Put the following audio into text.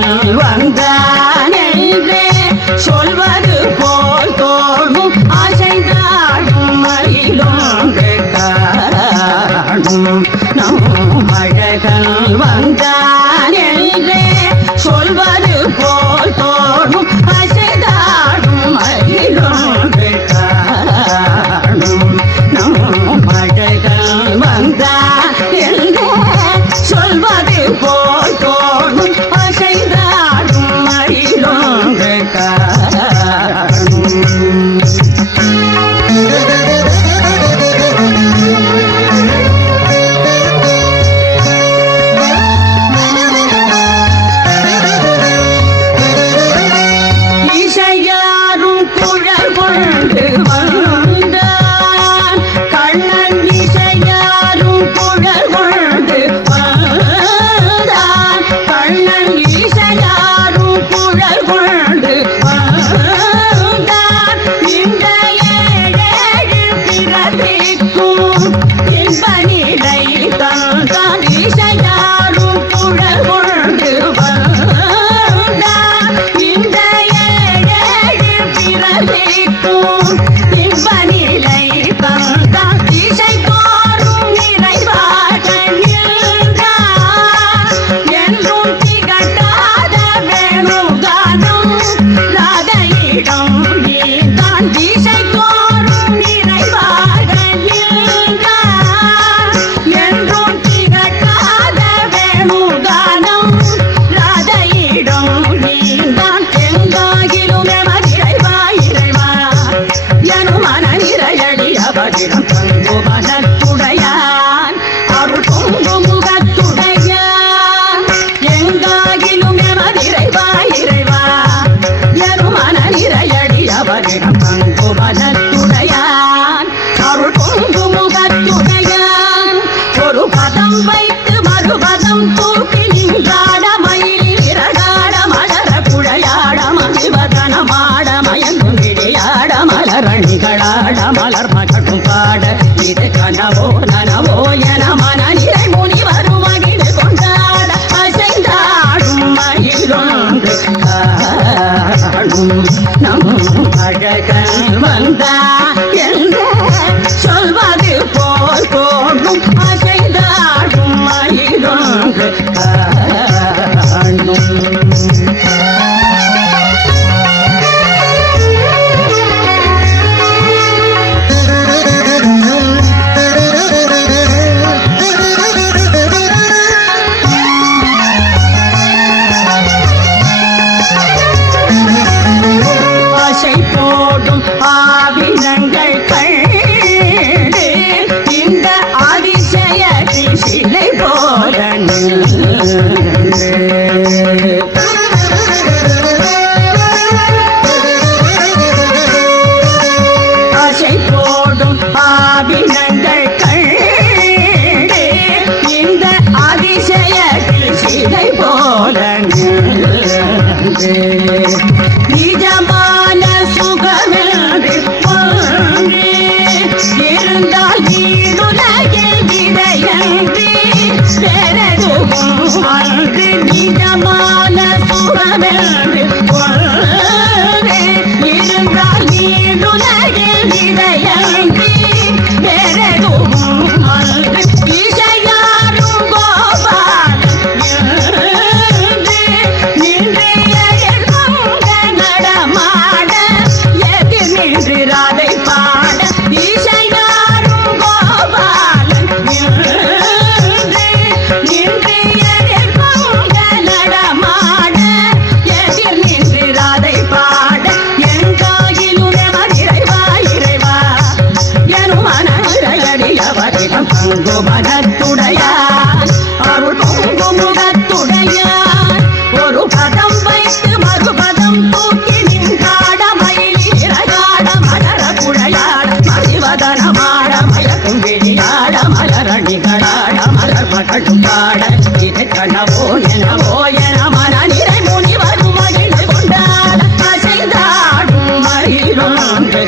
மழகன் வந்தான் என்றே சொல்வது போல் தோணும் அசைந்தாடும் மயிலொன்று காணும் நம் மழகன் வந்தான் என்றே சொல்வது போல் தோணும் அசைந்தாடும் மயிலொன்று காணும் நம் மழகன் வந்தான் என்றே சொல்வது போல் தோணும் அசைந்தாடும் மயிலொன்று காணும் இசையாரும் குழல் கொண்டு வந்தான் கண்ணன் இசையாரும் குழல் கொண்டு வந்தான் கண்ணன் இசையாரும் குழல் கொண்டு வந்தான் இந்த ஏழேழு பிறவிக்கும் இன்ப நிலை தந்தான் இசையாரும் குழல் கொண்டு வந்தான் இந்த ஏழேழு பிறவிக்கும் இன்ப நிலை தந்தான் இசை தோறும் நிறைவாக நின்றான் என்றும் திகட்டாத வேணுகானம் ராதையிடம் நீதான் இசை தோறும் நிறைவாக நின்றான் என்றும் திகட்டாத வேணுகானம் ராதையிடம் நீதான் எங்காகிலும் எமதிரைவா இறைவா எனும் மனநிறையடி அவரிடம் தங்கு மனத்துடையான் அருள் பொங்கு முகத்துடையான் எங்காகிலும் எமதிரைவா இறைவா எனும் மனநிறையடி அவரிடம் தங்கு மனத்துடையான் அருள் பொங்கு முகத்துடையான் ஒரு பதம் வைத்து மறுபதம் தூக்கி நின்றாட மயிலில் இறகாட மலர குழையாட மதிவதனமாட மயங்கும் விடியாட மலரணிகளாட மலர் மகட்டும் பாட இது கனவோ நனவோ என மனநிறை முனி வரும் மகிழ் கொண்டாட அசைந்தாடும் மயிலொன்று காணும் நம் அழகன் வந்தான் என்று சொல்வது போல் தோணும் அசைந்தாடும் மயிலொன்று காணும் ஆசை போடும் ஆவினங்கள் கண்டு இந்த அதிசய சிலை போல ஆசை போடும் ஆவினங்கள் கண்டு இந்த அதிசய சிலை போல நிஜமான சுகமென்று ஒன்று இருந்தால் வீடுலகில் இதையன்றி பெறதுவும் அன்று நிஜமான சுகமென்று ஒன்று இருந்தால் வீடுலகில் இதையன்றி பெறதுவும் அன்று இசையாரும் கோபால் நடமாட எதிர் நின்று ராதை பாட இசையாரும் கோபாலன் நின்று எதிர்பொங்க நடமாட எதிர் நின்று ராதை பாட எங்காயிலும் எமதிரைவா இறைவா எனும் மனநிறையடியவரிடம் பங்கு மனத்துடையான் அருள் பொங்கு முகத்துடையான் ஒரு பதம் வைத்து மறுபதம் தூக்கி நின்றாட மயிலில் இறகாட மலர குழையாட மதிவதனமாட மயக்கும் விழியாட மலரணிகளாட மலர் மகட்டும் பாட இது கனவோ எனவோ என மனநிறை முனி வரும் மகிழ்ந்து கொண்டாட அசைந்தாடும் மயிலொன்று